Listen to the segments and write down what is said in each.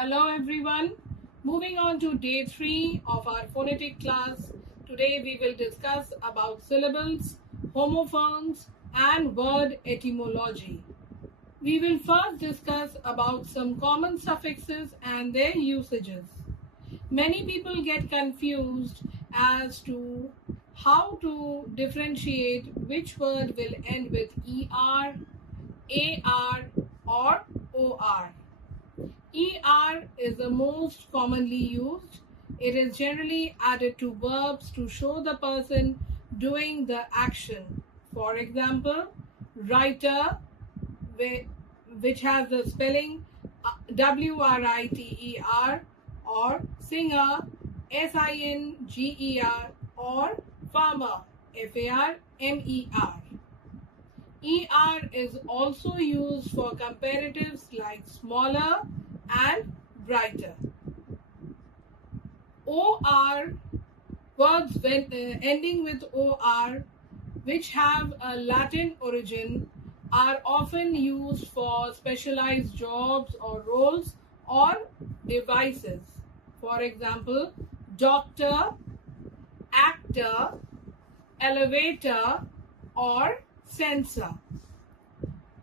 Hello everyone. Moving on to day 3 of our phonetic class. Today we will discuss about syllables, homophones and word etymology. We will first discuss about some common suffixes and their usages. Many people get confused as to how to differentiate which word will end with ER, AR or OR. ER is the most commonly used. It is generally added to verbs to show the person doing the action. For example, writer, which has the spelling WRITER, or singer, SINGER, or farmer, FARMER. ER is also used for comparatives like smaller and brighter. OR, words ending with OR, which have a Latin origin, are often used for specialized jobs or roles or devices. For example, doctor, actor, elevator, or censor.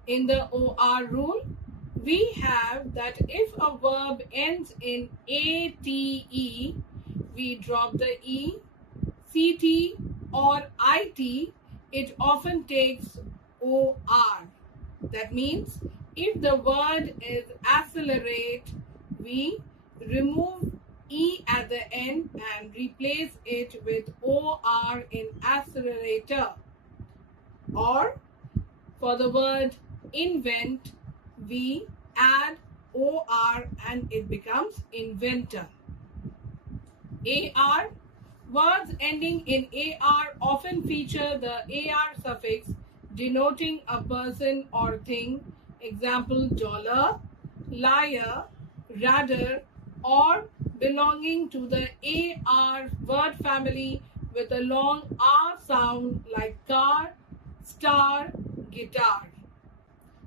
In the OR rule, we have that if a verb ends in ATE, we drop the E, CT or IT, it often takes OR. That means if the word is accelerate, we remove E at the end and replace it with OR in accelerator. Or for the word invent, we add OR and it becomes inventor. AR, words ending in AR often feature the AR suffix denoting a person or thing. Example, dollar, liar, rather, or belonging to the AR word family with a long R sound like car, star, guitar.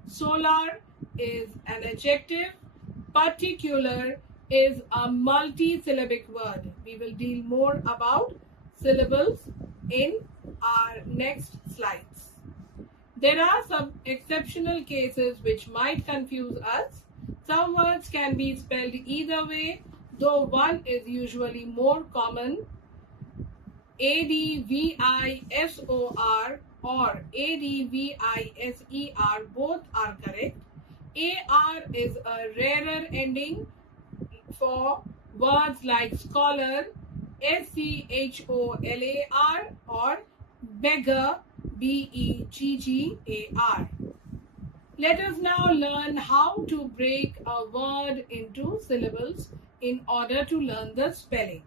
Solar is an adjective. Particular is a multi-syllabic word. We will deal more about syllables in our next slides. There are some exceptional cases which might confuse us. Some words can be spelled either way, though one is usually more common. ADVISOR or ADVISER, both are correct. AR is a rarer ending for words like scholar, SCHOLAR, or beggar, BEGGAR. Let us now learn how to break a word into syllables in order to learn the spelling.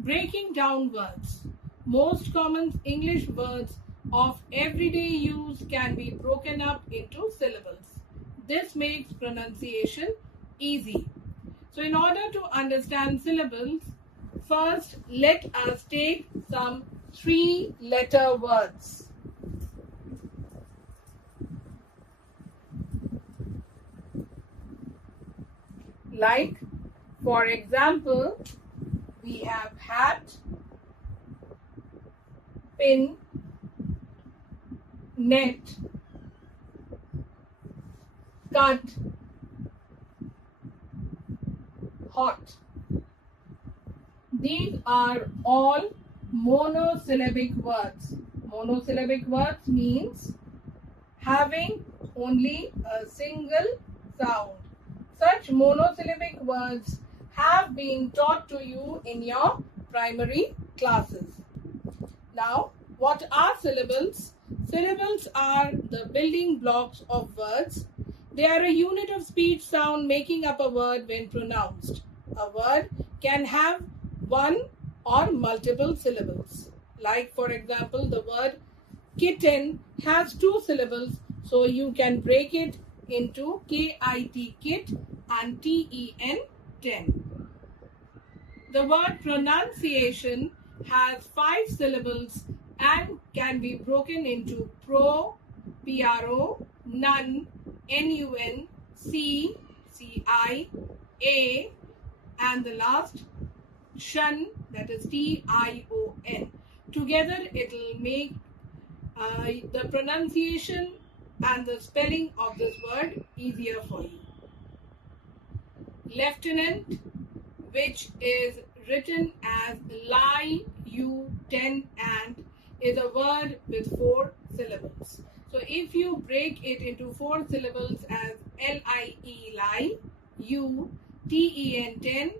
Breaking down words. Most common English words of everyday use can be broken up into syllables. This makes pronunciation easy. So in order to understand syllables, first let us take some 3-letter words. Like, for example, we have hat, pin, net, cut, hot. These are all monosyllabic words. Monosyllabic words means having only a single sound. Such monosyllabic words have been taught to you in your primary classes. Now, what are syllables? Syllables are the building blocks of words. They are a unit of speech sound making up a word when pronounced. A word can have one or multiple syllables. Like, for example, the word kitten has 2 syllables, so you can break it into KIT, kit, and TEN, ten. The word pronunciation has 5 syllables and can be broken into pro, PRO, nun, NUN, C, C-I-A, and the last shun, that is T-I-O-N. Together it will make the pronunciation and the spelling of this word easier for you. Lieutenant, which is written as Li-U-10-ant, is a word with 4 syllables. So if you break it into 4 syllables as L-I-E, Li, U-T-E-N, 10,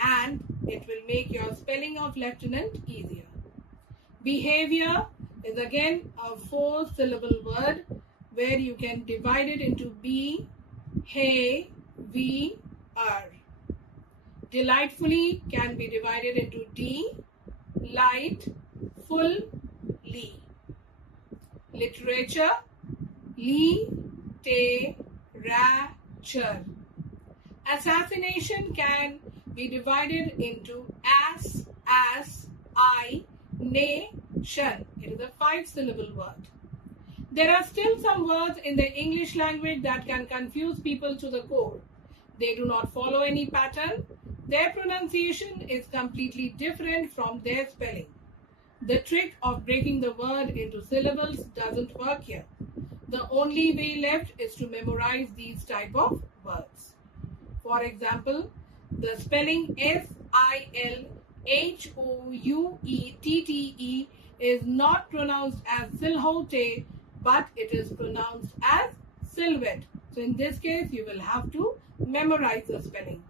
and it will make your spelling of lieutenant easier. Behavior is again a 4 syllable word where you can divide it into B, Hey, V, R. Delightfully can be divided into D, light, full, Li. Literature, Li, Te, Ra, Chur. Assassination can be divided into as, I, ne, shun. It is a 5 syllable word. There are still some words in the English language that can confuse people to the core. They do not follow any pattern. Their pronunciation is completely different from their spelling. The trick of breaking the word into syllables doesn't work here. The only way left is to memorize these type of words. For example, the spelling Silhouette is not pronounced as silhouette, but it is pronounced as silhouette. So in this case, you will have to memorize the spelling.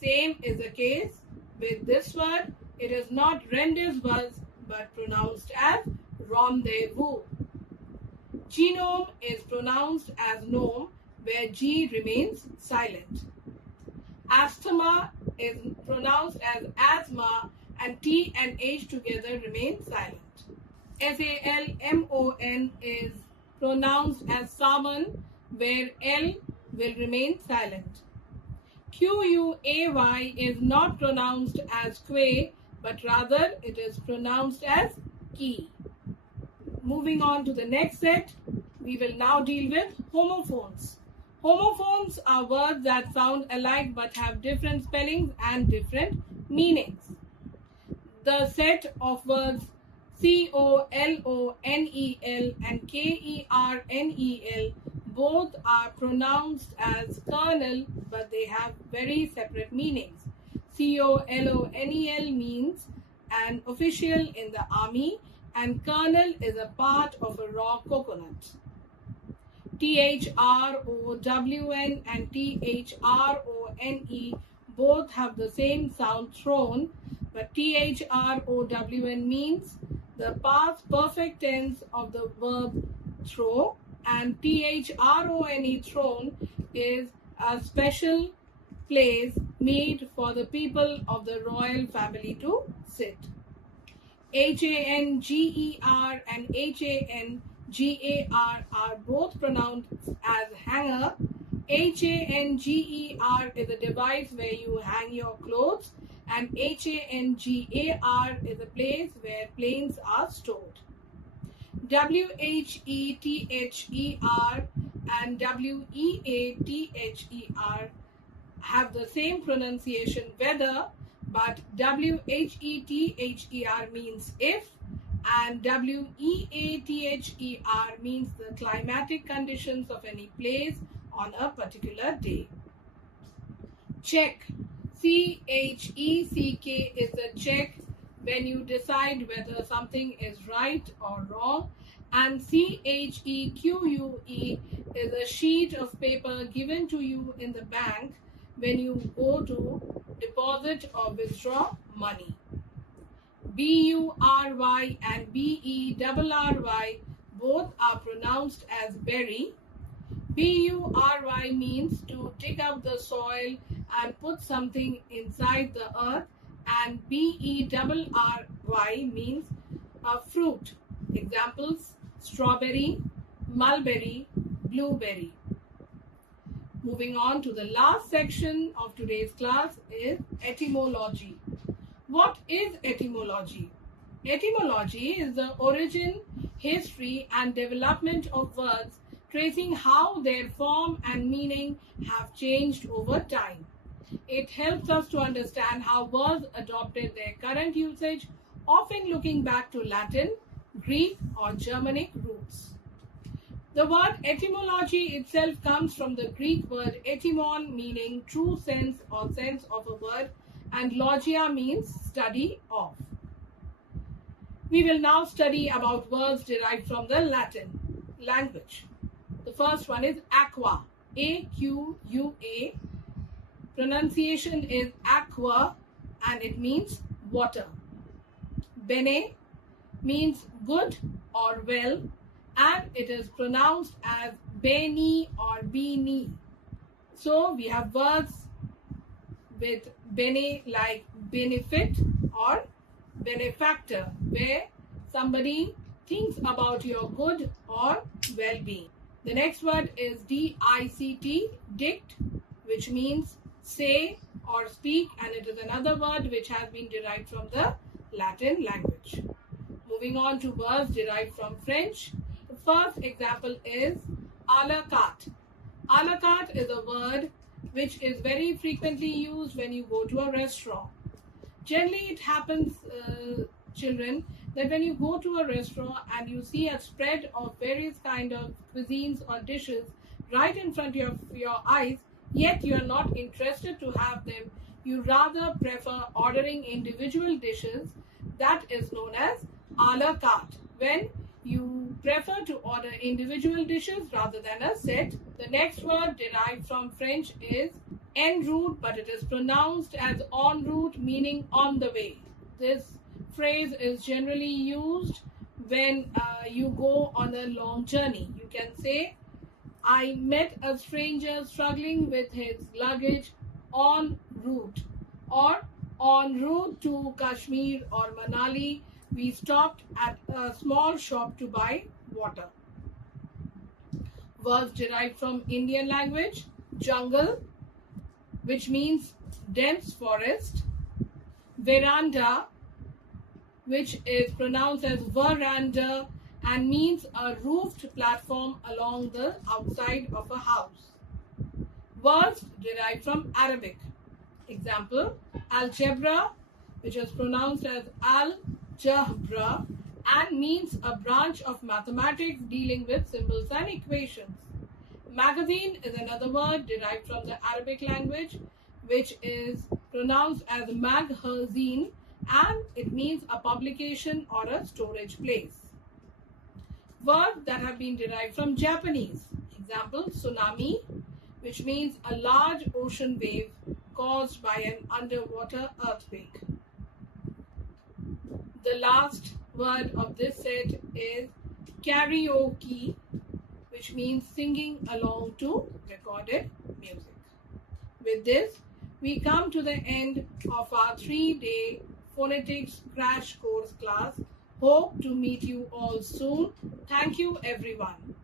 Same is the case with this word. It is not rendezvous, but pronounced as rendezvous. Genome is pronounced as gnome, where G remains silent. Asthma is pronounced as asthma, and T and H together remain silent. Salmon is pronounced as salmon, where L will remain silent. Quay is not pronounced as quay, but rather it is pronounced as key. Moving on to the next set, we will now deal with homophones. Homophones are words that sound alike but have different spellings and different meanings. The set of words C-O-L-O-N-E-L and K-E-R-N-E-L both are pronounced as kernel, but they have very separate meanings. C-O-L-O-N-E-L means an official in the army, and kernel is a part of a raw coconut. T-H-R-O-W-N and T-H-R-O-N-E both have the same sound thrown, but T-H-R-O-W-N means the past perfect tense of the verb throw, and T-H-R-O-N-E thrown is a special place made for the people of the royal family to sit. H-A-N-G-E-R and H-A-N-G-A-R are both pronounced as hanger. H-A-N-G-E-R is a device where you hang your clothes, and H-A-N-G-A-R is a place where planes are stored. W-H-E-T-H-E-R and W-E-A-T-H-E-R have the same pronunciation weather, but W-H-E-T-H-E-R means if, and W-E-A-T-H-E-R means the climatic conditions of any place on a particular day. Check. C-H-E-C-K is a check when you decide whether something is right or wrong, and C-H-E-Q-U-E is a sheet of paper given to you in the bank when you go to deposit or withdraw money. B-U-R-Y and B-E-R-R-Y both are pronounced as berry. B-U-R-Y means to dig up the soil and put something inside the earth, and B-E-R-R-Y means a fruit. Examples: strawberry, mulberry, blueberry. Moving on to the last section of today's class is etymology. What is etymology? Etymology is the origin, history, and development of words tracing how their form and meaning have changed over time. It helps us to understand how words adopted their current usage, often looking back to Latin, Greek, or Germanic roots. The word etymology itself comes from the Greek word etymon, meaning true sense or sense of a word, and logia means study of. We will now study about words derived from the Latin language. The first one is aqua, A-Q-U-A. Pronunciation is aqua and it means water. Bene means good or well, and it is pronounced as beni or bini. So we have words with bene like benefit or benefactor, where somebody thinks about your good or well-being. The next word is D-I-C-T, dict, which means say or speak, and it is another word which has been derived from the Latin language. Moving on to words derived from French. The first example is à la carte. À la carte is a word which is very frequently used when you go to a restaurant. Generally, it happens, children, that when you go to a restaurant and you see a spread of various kind of cuisines or dishes right in front of your eyes, yet you are not interested to have them, you rather prefer ordering individual dishes. That is known as à la carte, when you prefer to order individual dishes rather than a set. The next word derived from French is en route, but it is pronounced as en route, meaning on the way. This phrase is generally used when you go on a long journey. You can say, I met a stranger struggling with his luggage en route, or en route to Kashmir or Manali, we stopped at a small shop to buy water. Words derived from Indian language, jungle, which means dense forest, veranda, which is pronounced as veranda and means a roofed platform along the outside of a house. Words derived from Arabic. Example, algebra, which is pronounced as al-jabra and means a branch of mathematics dealing with symbols and equations. Magazine is another word derived from the Arabic language, which is pronounced as maghazin, and it means a publication or a storage place. Words that have been derived from Japanese. Example, tsunami, which means a large ocean wave caused by an underwater earthquake. The last word of this set is karaoke, which means singing along to recorded music. With this, we come to the end of our 3-day phonetics crash course class. Hope to meet you all soon. Thank you, everyone.